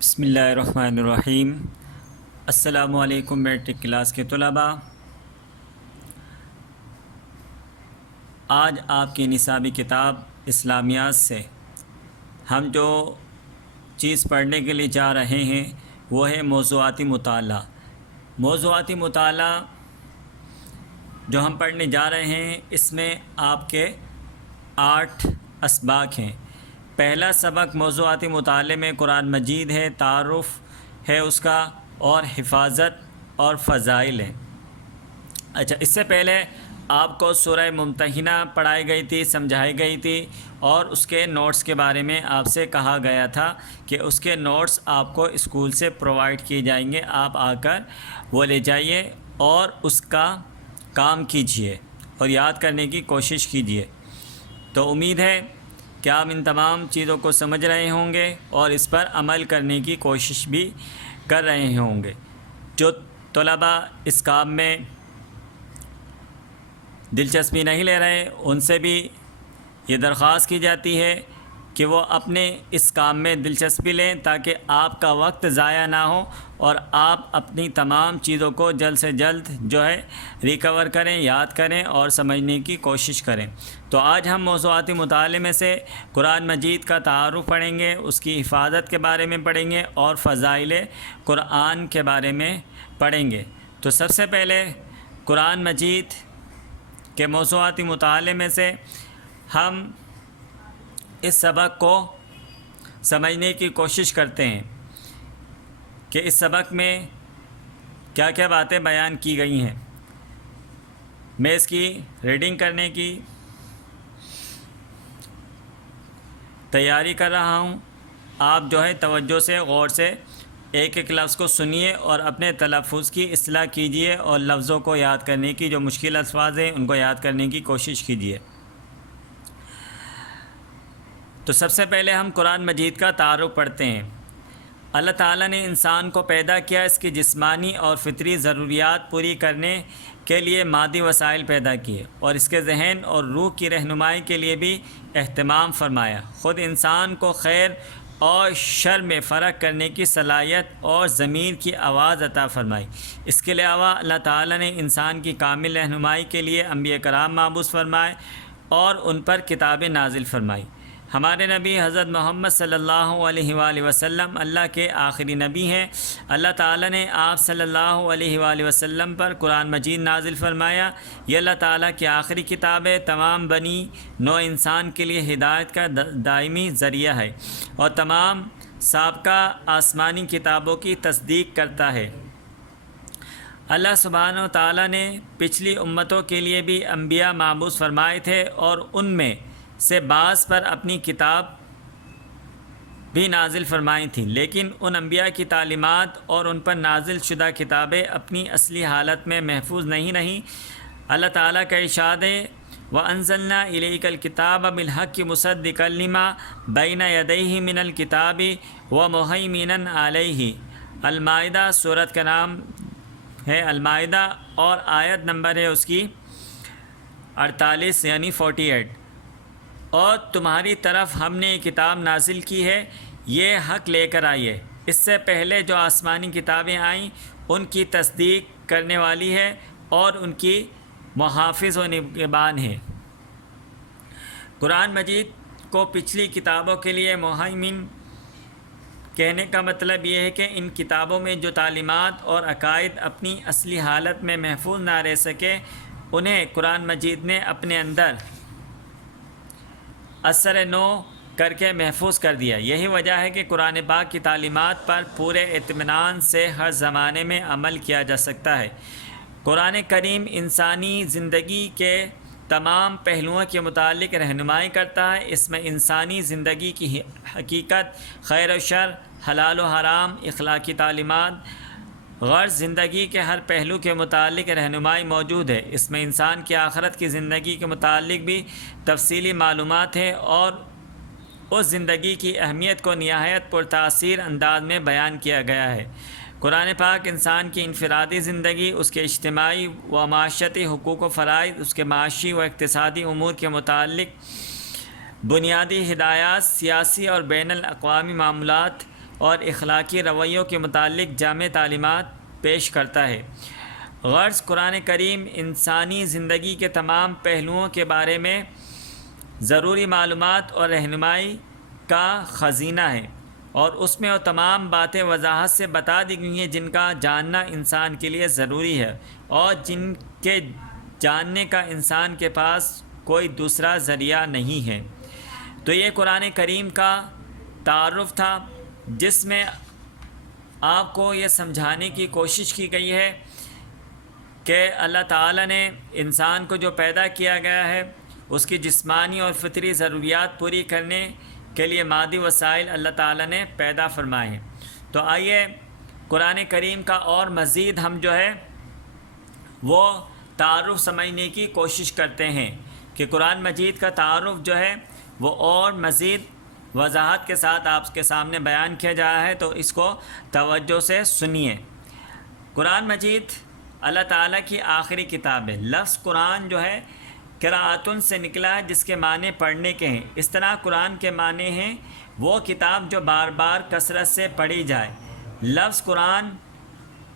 بسم اللہ الرحمن الرحیم۔ السلام علیکم میٹرک کلاس کے طلباء، آج آپ کی نصابی کتاب اسلامیات سے ہم جو چیز پڑھنے کے لیے جا رہے ہیں وہ ہے موضوعاتی مطالعہ۔ موضوعاتی مطالعہ جو ہم پڑھنے جا رہے ہیں اس میں آپ کے 8 اسباق ہیں۔ پہلا سبق موضوعاتی مطالعے میں قرآن مجید ہے، تعارف ہے اس کا، اور حفاظت اور فضائل ہیں۔ اچھا، اس سے پہلے آپ کو سورہ ممتحنہ پڑھائی گئی تھی، سمجھائی گئی تھی، اور اس کے نوٹس کے بارے میں آپ سے کہا گیا تھا کہ اس کے نوٹس آپ کو اسکول سے پرووائڈ کیے جائیں گے، آپ آ کر وہ لے جائیے اور اس کا کام کیجیے اور یاد کرنے کی کوشش کیجیے۔ تو امید ہے کہ آپ ان تمام چیزوں کو سمجھ رہے ہوں گے اور اس پر عمل کرنے کی کوشش بھی کر رہے ہوں گے۔ جو طلباء اس کام میں دلچسپی نہیں لے رہے ان سے بھی یہ درخواست کی جاتی ہے کہ وہ اپنے اس کام میں دلچسپی لیں تاکہ آپ کا وقت ضائع نہ ہو اور آپ اپنی تمام چیزوں کو جلد سے جلد جو ہے ریکور کریں، یاد کریں اور سمجھنے کی کوشش کریں۔ تو آج ہم موضوعاتی مطالعے میں سے قرآن مجید کا تعارف پڑھیں گے، اس کی حفاظت کے بارے میں پڑھیں گے اور فضائل قرآن کے بارے میں پڑھیں گے۔ تو سب سے پہلے قرآن مجید کے موضوعاتی مطالعے میں سے ہم اس سبق کو سمجھنے کی کوشش کرتے ہیں کہ اس سبق میں کیا کیا باتیں بیان کی گئی ہیں۔ میں اس کی ریڈنگ کرنے کی تیاری کر رہا ہوں۔ آپ جو ہے توجہ سے، غور سے ایک ایک لفظ کو سنیے اور اپنے تلفظ کی اصلاح کیجیے اور لفظوں کو یاد کرنے کی، جو مشکل الفاظ ہیں ان کو یاد کرنے کی کوشش کیجیے۔ تو سب سے پہلے ہم قرآن مجید کا تعارف پڑھتے ہیں۔ اللہ تعالیٰ نے انسان کو پیدا کیا، اس کی جسمانی اور فطری ضروریات پوری کرنے کے لیے مادی وسائل پیدا کیے اور اس کے ذہن اور روح کی رہنمائی کے لیے بھی اہتمام فرمایا۔ خود انسان کو خیر اور شر میں فرق کرنے کی صلاحیت اور ضمیر کی آواز عطا فرمائی۔ اس کے علاوہ اللہ تعالیٰ نے انسان کی کامل رہنمائی کے لیے انبیاء کرام مبعوث فرمائے اور ان پر کتابیں نازل فرمائی۔ ہمارے نبی حضرت محمد صلی اللہ علیہ وآلہ وسلم اللہ کے آخری نبی ہیں۔ اللہ تعالیٰ نے آپ صلی اللہ علیہ وآلہ وسلم پر قرآن مجید نازل فرمایا۔ یہ اللہ تعالیٰ کی آخری کتاب ہے، تمام بنی نوع انسان کے لیے ہدایت کا دائمی ذریعہ ہے اور تمام سابقہ آسمانی کتابوں کی تصدیق کرتا ہے۔ اللہ سبحانہ و تعالیٰ نے پچھلی امتوں کے لیے بھی انبیاء مبعوث فرمائے تھے اور ان میں سے بعض پر اپنی کتاب بھی نازل فرمائی تھیں، لیکن ان انبیاء کی تعلیمات اور ان پر نازل شدہ کتابیں اپنی اصلی حالت میں محفوظ نہیں رہیں۔ اللہ تعالیٰ کا ارشاد ہے وَأَنزَلْنَا إِلَيْكَ الْكِتَابَ بِالْحَقِّ مُصَدِّقًا لِمَا بَيْنَ يَدَيْهِ مِنَ الْكِتَابِ وَمُهَيْمِنًا عَلَيْهِ۔ المائدہ سورت کا نام ہے المائدہ اور آیت نمبر ہے اس کی 48 یعنی 48۔ اور تمہاری طرف ہم نے کتاب نازل کی ہے، یہ حق لے کر آئی ہے۔ اس سے پہلے جو آسمانی کتابیں آئیں ان کی تصدیق کرنے والی ہے اور ان کی محافظ و نگہبان ہے۔ قرآن مجید کو پچھلی کتابوں کے لیے مہیمن کہنے کا مطلب یہ ہے کہ ان کتابوں میں جو تعلیمات اور عقائد اپنی اصلی حالت میں محفوظ نہ رہ سکے انہیں قرآن مجید نے اپنے اندر اثر نو کر کے محفوظ کر دیا۔ یہی وجہ ہے کہ قرآن پاک کی تعلیمات پر پورے اطمینان سے ہر زمانے میں عمل کیا جا سکتا ہے۔ قرآن کریم انسانی زندگی کے تمام پہلوؤں کے متعلق رہنمائی کرتا ہے۔ اس میں انسانی زندگی کی حقیقت، خیر و شر، حلال و حرام، اخلاقی تعلیمات، غرض زندگی کے ہر پہلو کے متعلق رہنمائی موجود ہے۔ اس میں انسان کی آخرت کی زندگی کے متعلق بھی تفصیلی معلومات ہیں اور اس زندگی کی اہمیت کو نہایت پرتاثیر انداز میں بیان کیا گیا ہے۔ قرآن پاک انسان کی انفرادی زندگی، اس کے اجتماعی و معاشرتی حقوق و فرائض، اس کے معاشی و اقتصادی امور کے متعلق بنیادی ہدایات، سیاسی اور بین الاقوامی معاملات، اور اخلاقی رویوں کے متعلق جامع تعلیمات پیش کرتا ہے۔ غرض قرآن کریم انسانی زندگی کے تمام پہلوؤں کے بارے میں ضروری معلومات اور رہنمائی کا خزینہ ہے، اور اس میں وہ تمام باتیں وضاحت سے بتا دی گئی ہیں جن کا جاننا انسان کے لیے ضروری ہے اور جن کے جاننے کا انسان کے پاس کوئی دوسرا ذریعہ نہیں ہے۔ تو یہ قرآن کریم کا تعارف تھا، جس میں آپ کو یہ سمجھانے کی کوشش کی گئی ہے کہ اللہ تعالیٰ نے انسان کو جو پیدا کیا گیا ہے اس کی جسمانی اور فطری ضروریات پوری کرنے کے لیے مادی وسائل اللہ تعالیٰ نے پیدا فرمائے ہیں۔ تو آئیے قرآن کریم کا اور مزید ہم جو ہے وہ تعارف سمجھنے کی کوشش کرتے ہیں کہ قرآن مجید کا تعارف جو ہے وہ اور مزید وضاحت کے ساتھ آپ کے سامنے بیان کیا جا رہا ہے، تو اس کو توجہ سے سنیے۔ قرآن مجید اللہ تعالیٰ کی آخری کتاب ہے۔ لفظ قرآن جو ہے قراءتن سے نکلا ہے، جس کے معنی پڑھنے کے ہیں۔ اس طرح قرآن کے معنی ہیں وہ کتاب جو بار بار کثرت سے پڑھی جائے۔ لفظ قرآن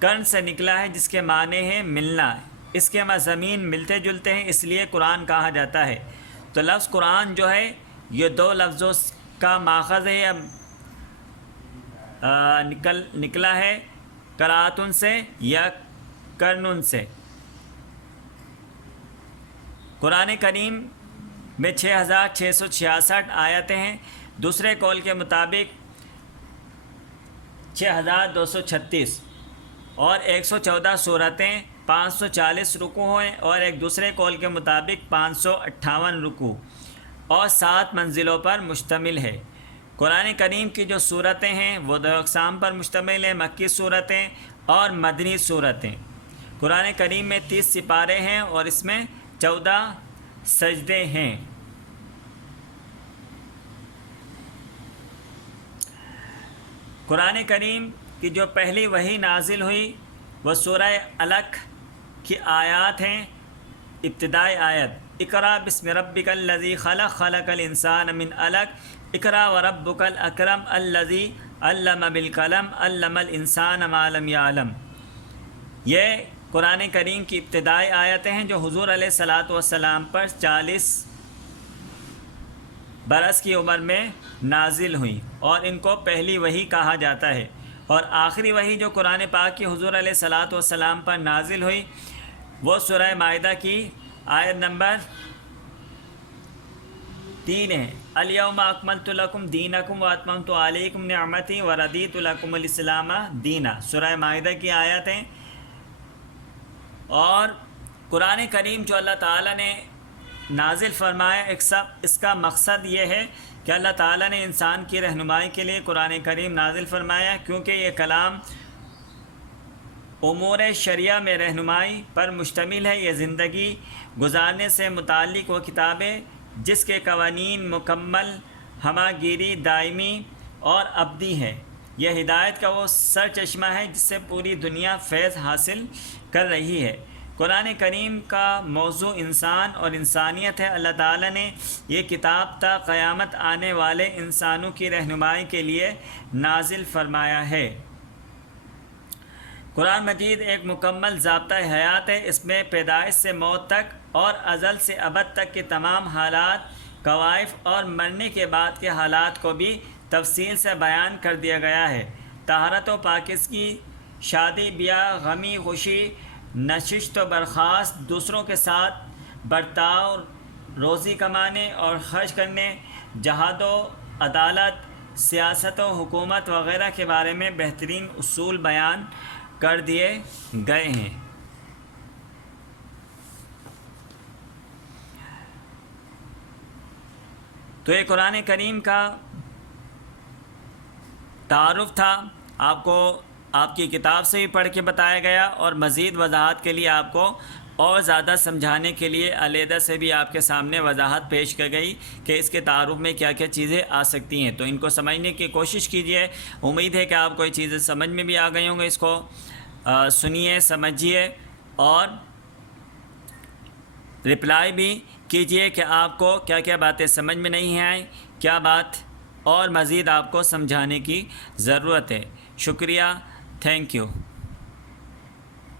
قرن سے نکلا ہے، جس کے معنی ہیں ملنا۔ اس کے مضامین ملتے جلتے ہیں، اس لیے قرآن کہا جاتا ہے۔ تو لفظ قرآن جو ہے یہ دو لفظوں کا ماخذ ہے، یا نکلا ہے قراءتن سے یا قرنن سے۔ قرآن کریم میں 6666 آیتیں ہیں، دوسرے قول کے مطابق 6236، اور 114 سورتیں، 540 رکوع ہیں، اور ایک دوسرے قول کے مطابق 558 رکوع، اور 7 منزلوں پر مشتمل ہے۔ قرآن کریم کی جو سورتیں ہیں وہ 2 اقسام پر مشتمل ہیں، مکی سورتیں اور مدنی سورتیں۔ قرآن کریم میں 30 سپارے ہیں اور اس میں 14 سجدے ہیں۔ قرآن کریم کی جو پہلی وحی نازل ہوئی وہ سورہ علق کی آیات ہیں۔ ابتدائی آیت اقرأ بسم ربک الذی خلق خلق الانسان من علق اقرأ وربک الاکرم الذی علم بالقلم علم الانسان ما لم یعلم۔ یہ قرآن کریم کی ابتدائی آیتیں ہیں جو حضور علیہ الصلاۃ والسلام پر 40 برس کی عمر میں نازل ہوئیں، اور ان کو پہلی وحی کہا جاتا ہے۔ اور آخری وحی جو قرآن پاک کی حضور علیہ الصلاۃ والسلام پر نازل ہوئی وہ سورہ مائدہ کی آیت نمبر 3 ہے۔ الیوم اکملت لکم دینکم واتممت علیکم نعمتی ورضیت لکم الاسلام دینا، سورہ مائدہ کی آیت ہیں۔ اور قرآن کریم جو اللہ تعالیٰ نے نازل فرمایا، اس کا مقصد یہ ہے کہ اللہ تعالیٰ نے انسان کی رہنمائی کے لیے قرآن کریم نازل فرمایا، کیونکہ یہ کلام امور شریعہ میں رہنمائی پر مشتمل ہے۔ یہ زندگی گزارنے سے متعلق وہ کتابیں جس کے قوانین مکمل، ہمہ گیری، دائمی اور ابدی ہیں۔ یہ ہدایت کا وہ سر چشمہ ہے جس سے پوری دنیا فیض حاصل کر رہی ہے۔ قرآن کریم کا موضوع انسان اور انسانیت ہے۔ اللہ تعالیٰ نے یہ کتاب تا قیامت آنے والے انسانوں کی رہنمائی کے لیے نازل فرمایا ہے۔ قرآن مجید ایک مکمل ضابطۂ حیات ہے۔ اس میں پیدائش سے موت تک اور ازل سے ابد تک کے تمام حالات، کوائف اور مرنے کے بعد کے حالات کو بھی تفصیل سے بیان کر دیا گیا ہے۔ طہارت و پاکیزگی، شادی بیاہ، غمی خوشی، نشست و برخاست، دوسروں کے ساتھ برتاؤ، روزی کمانے اور خرچ کرنے، جہاد و عدالت، سیاست و حکومت وغیرہ کے بارے میں بہترین اصول بیان کر دیے گئے ہیں۔ تو یہ قرآن کریم کا تعارف تھا، آپ کو آپ کی کتاب سے بھی پڑھ کے بتایا گیا، اور مزید وضاحت کے لیے آپ کو اور زیادہ سمجھانے کے لیے علیحدہ سے بھی آپ کے سامنے وضاحت پیش کی گئی کہ اس کے تعارف میں کیا کیا چیزیں آ سکتی ہیں۔ تو ان کو سمجھنے کی کوشش کیجئے۔ امید ہے کہ آپ کو یہ چیزیں سمجھ میں بھی آ گئی ہوں گے۔ اس کو سنیے، سمجھیے اور رپلائی بھی کیجئے کہ آپ کو کیا کیا باتیں سمجھ میں نہیں آئیں، کیا بات اور مزید آپ کو سمجھانے کی ضرورت ہے۔ شکریہ، تھینک یو۔